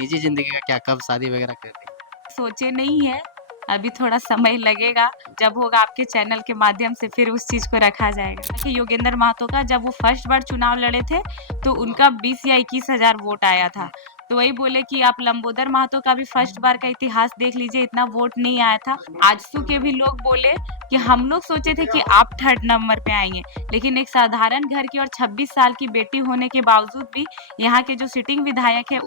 निजी ज़िंदगी का क्या, कब शादी वगैरह कर रही हैं? सोचे नहीं है, अभी थोड़ा समय लगेगा, जब होगा आपके चैनल के माध्यम से फिर उस चीज़ को रखा जाएगा। कि योगेंद्र महतो का जब वो फर्स्ट बार चुनाव लड़े थे, तो उनका 20 या 21,000 वोट आया था। तो वही बोले कि आप लंबोदर महतो का भी फर्स्ट बार का इतिहास देख लीजिए, इतना वोट नहीं आया था। आजसू के भी लोग बोले कि हम लोग सोचे थे कि आप थर्ड नंबर पे आएँगे, लेकिन एक साधारण घर की और 26 साल की बेटी होने के बावजूद भी यहाँ के जो सिटिंग विधायक हैं,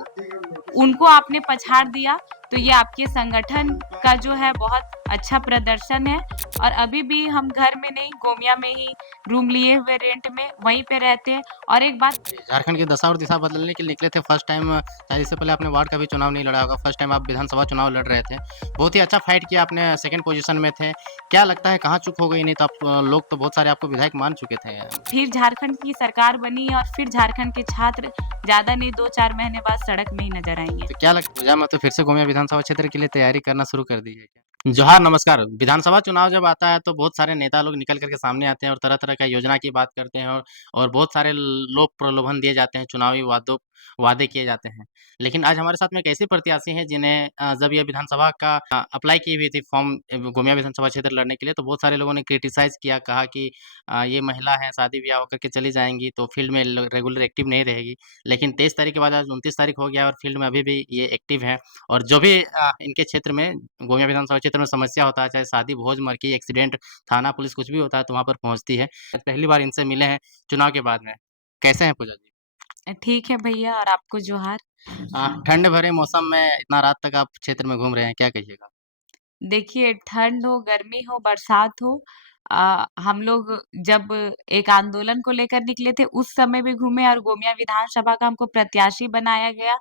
उनको आपने पछाड़ दिया। तो ये आपके संगठन का जो है बहुत अच्छा प्रदर्शन है और अभी भी हम घर में नहीं, गोमिया में ही रूम लिए हुए रेंट में वहीं पे रहते हैं। और एक बात झारखंड की दशा और दिशा बदलने के लिए निकले थे फर्स्ट टाइम शायद इससे पहले आपने वार्ड का भी चुनाव नहीं लड़ा होगा, फर्स्ट टाइम आप विधानसभा चुनाव लड़ रहे थे। बहुत ही अच्छा फाइट किया आपने, सेकंड पोज़ीशन में थे। क्या लगता है कहाँ चूक हो गई? नहीं तो आप लोग तो बहुत सारे आपको विधायक मान चुके थे। फिर झारखंड की सरकार बनी और फिर झारखंड के छात्र ज़्यादा नहीं 2-4 महीने बाद सड़क में ही नज़र आएँगे। तो क्या लगता है तो फिर से गोमिया विधानसभा क्षेत्र के लिए तैयारी करना शुरू कर दी है क्या? जोहार, नमस्कार। विधानसभा चुनाव जब आता है तो बहुत सारे नेता लोग निकल कर के सामने आते हैं और तरह-तरह का योजना की बात करते हैं और बहुत सारे लोग प्रलोभन दिए जाते हैं, चुनावी वादे किए जाते हैं। लेकिन आज हमारे साथ में एक ऐसे प्रत्याशी हैं जिन्हें जब ये विधानसभा का अप्लाई की हुई थी फॉर्म गोमिया विधानसभा क्षेत्र लड़ने के लिए तो बहुत सारे लोगों ने क्रिटिसाइज़ किया, कहा कि ये महिला है, शादी-ब्याह होकर के चली जाएँगी तो फील्ड में ल रेगुलर एक्टिव नहीं रहेगी। लेकिन 23 तारीख के बाद आज 29 तारीख हो गया और फील्ड में अभी भी ये एक्टिव हैं और जो भी इनके क्षेत्र में गोमिया विधानसभा क्षेत्र में समस्या होता है, चाहे शादी, भोज, मरकी, एक्सीडेंट, थाना, पुलिस कुछ भी होता है तो वहाँ पर पहुँचती है। पहली बार इनसे मिले हैं चुनाव के बाद में। कैसे हैं पूजा जी? ठीक है भैया और आपको जोहार। ठंड भरे मौसम में इतना रात तक आप क्षेत्र में घूम रहे हैं, क्या कहिएगा? देखिए, ठंड हो, गर्मी हो, बरसात हो हम लोग जब एक आंदोलन को लेकर निकले थे, उस समय भी घूमे और गोमिया विधानसभा का हमको प्रत्याशी बनाया गया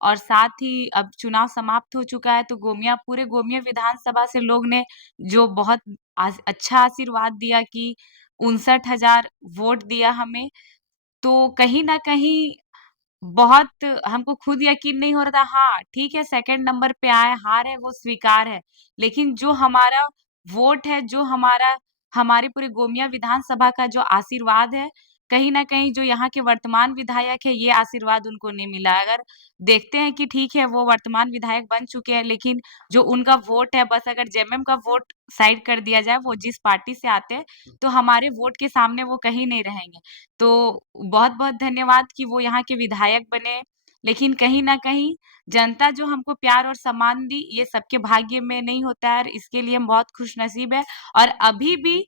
और साथ ही अब चुनाव समाप्त हो चुका है, तो पूरे गोमिया विधानसभा से लोग ने जो बहुत अच्छा आशीर्वाद दिया कि 59,000 वोट दिया हमें, तो कहीं न कहीं बहुत हमको खुद यकीन नहीं हो रहा था, हाँ, ठीक है सेकंड नंबर पे आए, हार है वो स्वीकार है। लेकिन जो हमारा वोट है, जो हमारी पूरी गोमिया विधानसभा का जो आशीर्वाद है, कहीं न कहीं जो यहाँ के वर्तमान विधायक है, ये आशीर्वाद उनको नहीं मिला। अगर देखते हैं कि ठीक है, वो वर्तमान विधायक बन चुके हैं, लेकिन जो उनका वोट है, बस अगर जेएमएम का वोट साइड कर दिया जाए, वो जिस पार्टी से आते हैं, तो हमारे वोट के सामने वो कहीं नहीं रहेंगे। तो बहुत-बहुत धन्यवाद कि वो यहाँ के विधायक बने। लेकिन कहीं न कहीं जनता जो हमको प्यार और सम्मान दी, ये सबके भाग्य में नहीं होता है और इसके लिए हम बहुत खुशनसीब हैं और अभी भी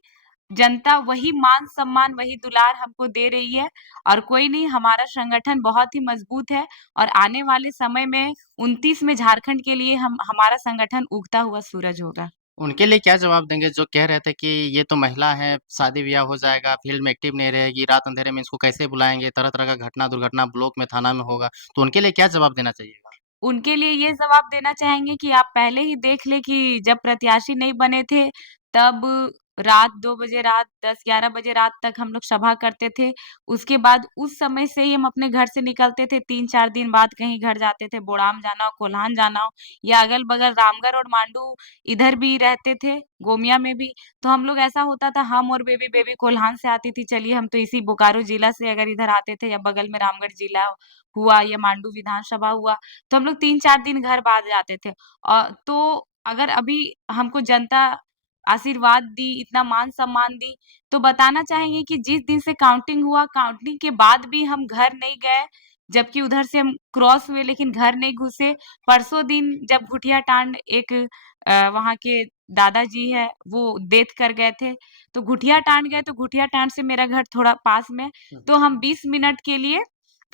जनता वही मान-सम्मान, वही दुलार हमको दे रही है और कोई नहीं, हमारा संगठन बहुत ही मजबूत है और आने वाले समय में 29 में झारखंड के लिए हम हमारा संगठन उगता हुआ सूरज होगा। उनके लिए क्या जवाब देंगे जो कह रहे थे कि ये तो महिला है, शादी-ब्याह हो जाएगा, फील्ड में एक्टिव नहीं रहेगी, रात अंधेरे में इसको कैसे बुलाएँगे, तरह-तरह का घटना, दुर्घटना ब्लॉक में, थाना में होगा। तो उनके लिए क्या जवाब देना चाहिएगा? उनके लिए ये जवाब देना चाहेंगे कि आप पहले ही देख लें कि जब प्रत्याशी नहीं बने थे, तब रात 2 बजे रात 10-11 बजे रात तक हम लोग सभा करते थे। उसके बाद उस समय से ही हम अपने घर से निकलते थे, 3-4 दिन बाद कहीं घर जाते थे, बोड़ाम जाना हो, कोल्हान जाना हो या अगल-बगल रामगढ़ और मांडू इधर भी रहते थे, गोमिया में भी। तो हम लोग ऐसा होता था हम और बेबी कोल्हान से आती थी, चलिए हम तो इसी बोकारो जिला से अगर इधर आते थे या बगल में रामगढ़ जिला हुआ या मांडू विधानसभा हुआ, तो हम लोग 3-4 दिन घर बाद जाते थे। तो अगर अभी हमको जनता आशीर्वाद दी, इतना मान-सम्मान दी, तो बताना चाहेंगे कि जिस दिन से काउंटिंग हुआ, काउंटिंग के बाद भी हम घर नहीं गए, जबकि उधर से हम क्रॉस हुए लेकिन घर नहीं घुसे। परसों दिन जब घुटिया टांड एक वहाँ के दादाजी हैं, वो डेथ कर गए थे, तो घुटिया टांड गए, तो घुटिया टांड से मेरा घर थोड़ा पास में, तो हम 20 मिनट के लिए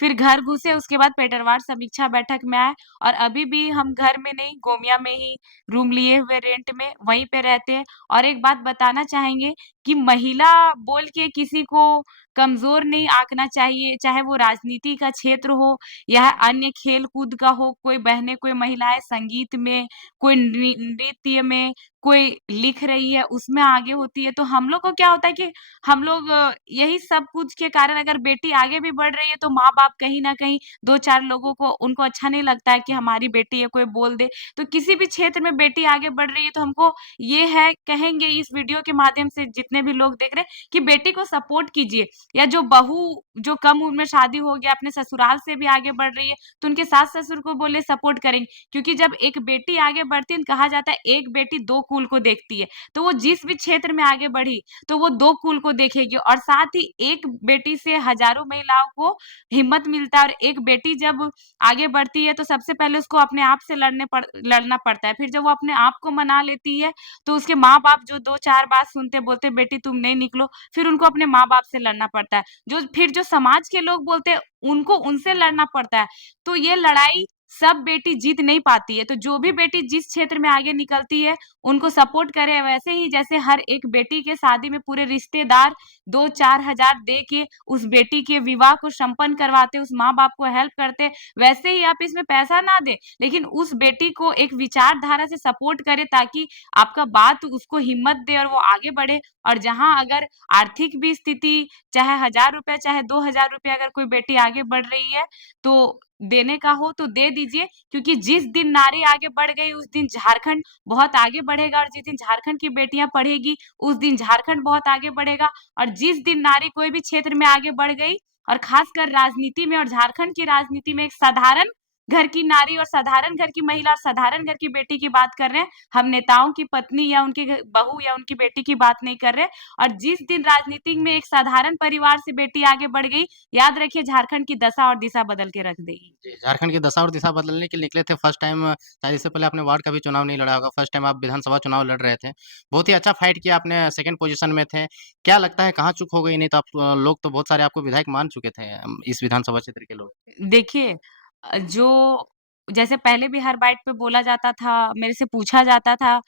फिर घर घुसे, उसके बाद पेटरवार समीक्षा बैठक में आए और अभी भी हम घर में नहीं, गोमिया में ही रूम लिए हुए रेंट में, वहीं पे रहते हैं। और एक बात बताना चाहेंगे कि महिला बोल के किसी को कमज़ोर नहीं आंकना चाहिए, चाहे वो राजनीति का क्षेत्र हो या अन्य खेल-कूद का हो, कोई बहनें, कोई महिलाएँ संगीत में, कोई नृत्य में, कोई लिख रही है, उसमें आगे होती है। तो हम लोग को क्या होता है कि हम लोग यही सब कुछ के कारण अगर बेटी आगे भी बढ़ रही है, तो माँ-बाप कहीं न कहीं 2-4 लोगों को उनको अच्छा नहीं लगता है कि हमारी बेटी है, कोई बोल दे। तो किसी भी क्षेत्र में बेटी आगे बढ़ रही है, तो हमको ये है कहेंगे इस वीडियो के माध्यम से जितना जितने भी लोग देख रहे हैं कि बेटी को सपोर्ट कीजिए, या जो बहू जो कम उम्र में शादी हो गया अपने ससुराल से भी आगे बढ़ रही है, तो उनके सास-ससुर को बोले सपोर्ट करेंगे। क्योंकि जब एक बेटी आगे बढ़ती है, तो कहा जाता है एक बेटी 2 कुल को देखती है। तो वो जिस भी क्षेत्र में आगे बढ़ी, तो वो 2 कुल को देखेगी, और साथ ही एक बेटी से हज़ारों महिलाओं को हिम्मत मिलता है, और एक बेटी जब आगे बढ़ती है तो सबसे पहले उसको अपने आप से लड़ना पड़ता है। फिर जब वो अपने आप को मना लेती है, तो उसके माँ-बाप जो 2-4 बात सुनते, बोलते बेटी तुम नहीं निकलो, फिर उनको अपने माँ-बाप से लड़ना पड़ता है। जो समाज के लोग बोलते हैं, उनको उनसे लड़ना पड़ता है। तो ये लड़ाई सब बेटी जीत नहीं पाती है। तो जो भी बेटी जिस क्षेत्र में आगे निकलती है, उनको सपोर्ट करें। वैसे ही जैसे हर एक बेटी के शादी में पूरे रिश्तेदार 2-4 हज़ार दे के उस बेटी के विवाह को संपन्न करवाते, उस माँ-बाप को हेल्प करते, वैसे ही आप इसमें पैसा ना दें, लेकिन उस बेटी को एक विचारधारा से सपोर्ट करें, ताकि आपका बात उसको हिम्मत दे और वो आगे बढ़े। और जहाँ अगर आर्थिक भी स्थिति, चाहे ₹1000 चाहे ₹2000 अगर कोई बेटी आगे बढ़ रही है, तो देने का हो तो दे दीजिए, क्योंकि जिस दिन नारी आगे बढ़ गई, उस दिन झारखंड बहुत आगे बढ़ेगा, और जिस दिन झारखंड की बेटियाँ पढ़ेगी, उस दिन झारखंड बहुत आगे बढ़ेगा। और जिस दिन नारी कोई भी क्षेत्र में आगे बढ़ गई, और खासकर राजनीति में, और झारखंड की राजनीति में एक साधारण घर की नारी और साधारण घर की महिला और साधारण घर की बेटी की बात कर रहे हैं। हम नेताओं की पत्नी या उनकी बहू या उनकी बेटी की बात नहीं कर रहे। और जिस दिन राजनीति में एक साधारण परिवार से बेटी आगे बढ़ गई, याद रखिए झारखंड की दशा और दिशा बदल के रख देगी। जी, झारखंड की दशा और दिशा बदलने के लिए निकले थे फर्स्ट टाइम शायद इससे पहले आपने वार्ड का भी चुनाव नहीं लड़ा होगा, फर्स्ट टाइम आप विधानसभा चुनाव लड़ रहे थे। बहुत ही अच्छा फाइट किया आपने, सेकंड पोज़ीशन में थे। क्या लगता है कहाँ चूक हो गई? नहीं तो आप लोग तो बहुत सारे आपको विधायक मान चुके थे इस विधानसभा क्षेत्र के लोग। देखिए, जो जैसे पहले भी हर बाइट पे बोला जाता था, मेरे से पूछा जाता था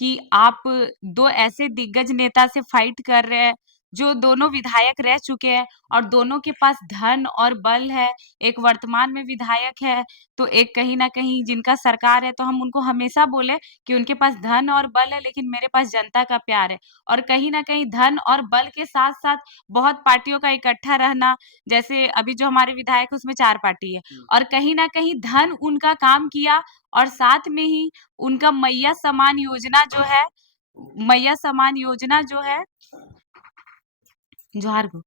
कि आप 2 ऐसे दिग्गज नेता से फाइट कर रहे हैं, जो दोनों विधायक रह चुके हैं, और दोनों के पास धन और बल है। एक वर्तमान में विधायक है, तो एक कहीं न कहीं जिनका सरकार है, तो हम उनको हमेशा बोले कि उनके पास धन और बल है, लेकिन मेरे पास जनता का प्यार है। और कहीं न कहीं धन और बल के साथ-साथ बहुत पार्टियों का इकट्ठा रहना, जैसे अभी जो हमारे विधायक हैं उसमें 4 पार्टी है, और कहीं न कहीं धन उनका काम किया, और साथ में ही उनका मैया समान योजना जो है, मैया समान योजना जो है, जोहार को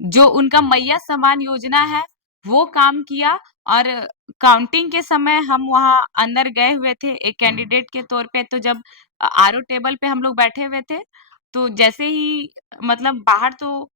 जो उनका मैया समान योजना है, वो काम किया। और काउंटिंग के समय हम वहाँ अंदर गए हुए थे एक कैंडिडेट के तौर पे, तो जब आरओ टेबल पे हम लोग बैठे हुए थे, तो जैसे ही मतलब बाहर तो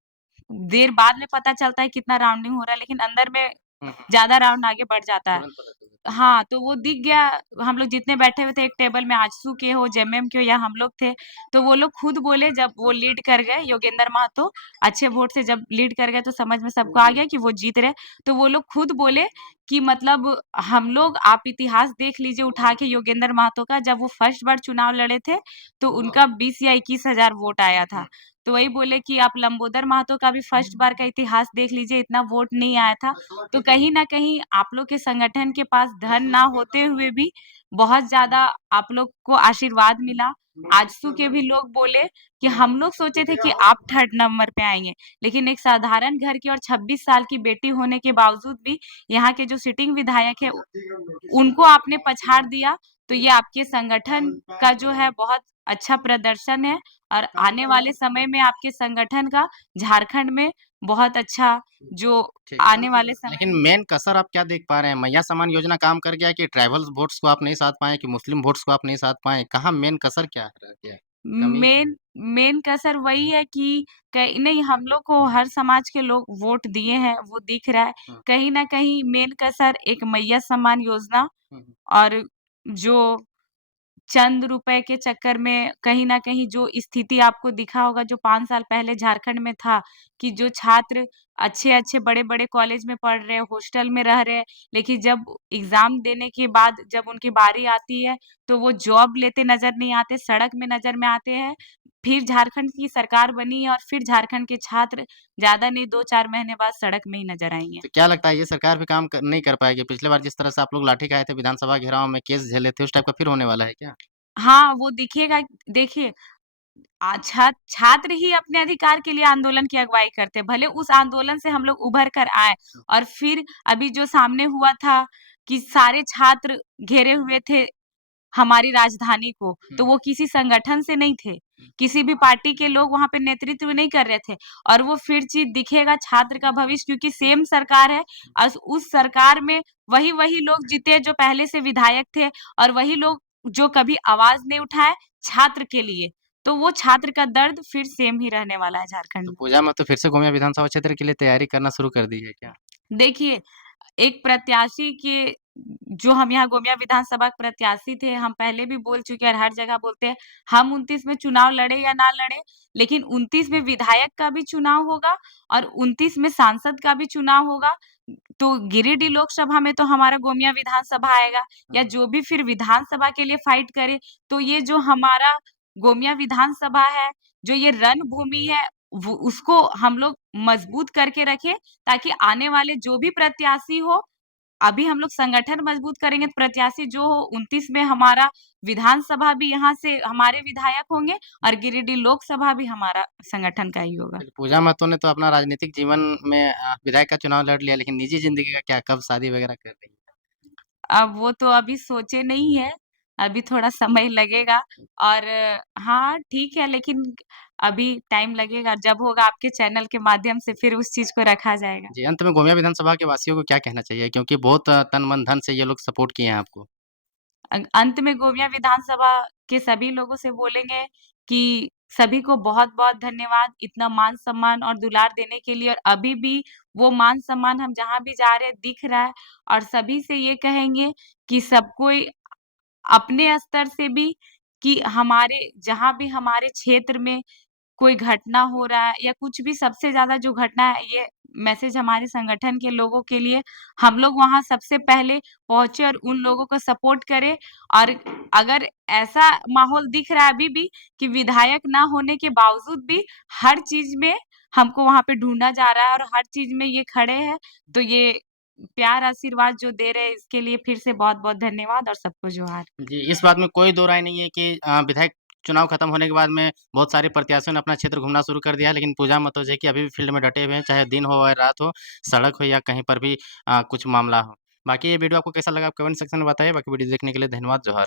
देर बाद में पता चलता है कितना राउंडिंग हो रहा है, लेकिन अंदर में हुँ, हुँ। ज़्यादा राउंड आगे बढ़ जाता है। तुरंत पता चल जाता है। हाँ, तो वो दिख गया, हम लोग जितने बैठे हुए थे एक टेबल में, आजसू के हो, जेएमएम के हो, या हम लोग थे, तो वो लोग खुद बोले, जब वो लीड कर गए, योगेंद्र महतो अच्छे वोट से जब लीड कर गए, तो समझ में सबको आ गया कि वो जीत रहे। तो वो लोग खुद बोले कि मतलब हम लोग, आप इतिहास देख लीजिए उठा के योगेंद्र महतो का, जब वो फर्स्ट बार चुनाव लड़े थे, तो उनका 20 या 21 हज़ार वोट आया था। तो वही बोले कि आप लंबोदर महतो का भी फर्स्ट बार का इतिहास देख लीजिए, इतना वोट नहीं आया था। तो कहीं न कहीं आप लोग के संगठन के पास धन ना होते हुए भी बहुत ज़्यादा आप लोग को आशीर्वाद मिला। आजसू के भी लोग बोले कि हम लोग सोचे थे कि आप थर्ड नंबर पे आएँगे, लेकिन एक साधारण घर की और 26 साल की बेटी होने के बावजूद भी यहाँ के जो सिटिंग विधायक हैं, उनको आपने पछाड़ दिया। तो ये आपके संगठन का जो है बहुत अच्छा प्रदर्शन है, और आने वाले समय में आपके संगठन का झारखंड में बहुत अच्छा जो ठीक। आने वाले समय लेकिन मेन कसर आप क्या देख पा रहे हैं? मैया समान योजना काम कर गया कि ट्राइबल वोट्स को आप नहीं साध पाए, कि मुस्लिम वोट्स को आप नहीं साध पाए? कहाँ मेन कसर क्या रह गया? कमी? मेन मेन कसर वही है कि कहीं नहीं, हम लोग को हर समाज के लोग वोट दिए हैं, वो दिख रहा है। हुँ, कहीं न कहीं मेन कसर एक मैया सम्मान योजना, हुँ, हुँ। और जो चंद रुपए के चक्कर में कहीं न कहीं जो स्थिति आपको दिखा होगा, जो 5 साल पहले झारखंड में था, कि जो छात्र अच्छे-अच्छे, बड़े-बड़े कॉलेज में पढ़ रहे हैं, हॉस्टल में रह रहे हैं, लेकिन जब एग्ज़ाम देने के बाद जब उनकी बारी आती है, तो वो जॉब लेते नज़र नहीं आते, सड़क में नज़र में आते हैं। फिर झारखंड की सरकार बनी है, और फिर झारखंड के छात्र ज़्यादा नहीं 2-4 महीने बाद सड़क में ही नज़र आएँगे। तो क्या लगता है ये सरकार भी काम नहीं कर पाएगी? पिछली बार जिस तरह से आप लोग लाठी खाए थे, विधानसभा घेराव में केस झेले थे, उस टाइप का फिर होने वाला है क्या? हाँ, वो दिखेगा। देखिए, छात्र ही अपने अधिकार के लिए आंदोलन की अगुवाई करते हैं। भले उस आंदोलन से हम लोग उभर कर आए, और फिर अभी जो सामने हुआ था कि सारे छात्र घेरे हुए थे हमारी राजधानी को, तो हुँ। वो किसी संगठन से नहीं थे। किसी भी पार्टी के लोग वहाँ पे नेतृत्व नहीं कर रहे थे और वो फिर चीज़ दिखेगा छात्र का भविष्य क्योंकि सेम सरकार है और उस सरकार में वही लोग जीते जो पहले से विधायक थे और वही लोग जो कभी आवाज़ नहीं उठाए छात्र के लिए। तो वो छात्र का दर्द फिर सेम ही रहने वाला है झारखंड तो में। पूजा मतो फिर से गोमिया विधानसभा क्षेत्र के लिए तैयारी करना शुरू कर दी है क्या? देखिए, एक प्रत्याशी के जो हम यहाँ गोमिया विधानसभा के प्रत्याशी थे, हम पहले भी बोल चुके हैं और हर जगह बोलते हैं, हम 29 में चुनाव लड़े या ना लड़े, लेकिन 29 में विधायक का भी चुनाव होगा और 29 में सांसद का भी चुनाव होगा। तो गिरिडीह लोकसभा में तो हमारा गोमिया विधानसभा आएगा या जो भी फिर विधानसभा के लिए फाइट करे, तो ये जो हमारा गोमिया विधानसभा है, जो ये रणभूमि है, वो उसको हम लोग मजबूत करके रखें ताकि आने वाले जो भी प्रत्याशी हो, अभी हम लोग संगठन मजबूत करेंगे तो प्रत्याशी जो हो 29 में हमारा विधानसभा भी यहाँ से हमारे विधायक होंगे और गिरिडीह लोकसभा भी हमारा संगठन का ही होगा। पूजा महतो ने तो अपना राजनीतिक जीवन में विधायक का चुनाव लड़ लिया, लेकिन निजी ज़िंदगी का क्या? कब शादी वगैरह कर रही हैं? अब वो तो अभी सोचे नहीं है, अभी थोड़ा समय लगेगा और हाँ, ठीक है लेकिन अभी टाइम लगेगा, जब होगा आपके चैनल के माध्यम से फिर उस चीज़ को रखा जाएगा। जी, अंत में गोमिया विधानसभा के वासियों को क्या कहना चाहिए? क्योंकि बहुत तन, मन, धन से ये लोग सपोर्ट किए हैं आपको। अंत में गोमिया विधानसभा के सभी लोगों से बोलेंगे कि सभी को बहुत-बहुत धन्यवाद इतना मान-सम्मान और दुलार देने के लिए और अभी भी वो मान-सम्मान हम जहाँ भी जा रहे हैं दिख रहा है और सभी से ये कहेंगे कि सब कोई अपने स्तर से भी कि हमारे जहाँ भी हमारे क्षेत्र में कोई घटना हो रहा है या कुछ भी सबसे ज़्यादा जो घटना है ये मैसेज हमारे संगठन के लोगों के लिए हम लोग वहाँ सबसे पहले पहुँचे और उन लोगों को सपोर्ट करें और अगर ऐसा माहौल दिख रहा है अभी भी कि विधायक ना होने के बावजूद भी हर चीज़ में हमको वहाँ पे ढूँढा जा रहा है और हर चीज़ में ये खड़े हैं, तो ये प्यार आशीर्वाद जो दे रहे हैं इसके लिए फिर से बहुत-बहुत धन्यवाद और सबको जोहार। जी, इस बात में कोई दो राय नहीं है कि विधायक चुनाव खत्म होने के बाद में बहुत सारे प्रत्याशियों ने अपना क्षेत्र घूमना शुरू कर दिया है, लेकिन पूजा मतो जी की अभी भी फील्ड में डटे हुए हैं, चाहे दिन हो या रात हो, सड़क हो या कहीं पर भी कुछ मामला हो। बाकी ये वीडियो आपको कैसा लगा आप कमेंट सेक्शन में बताइए। बाकी वीडियो देखने के लिए धन्यवाद, जोहार।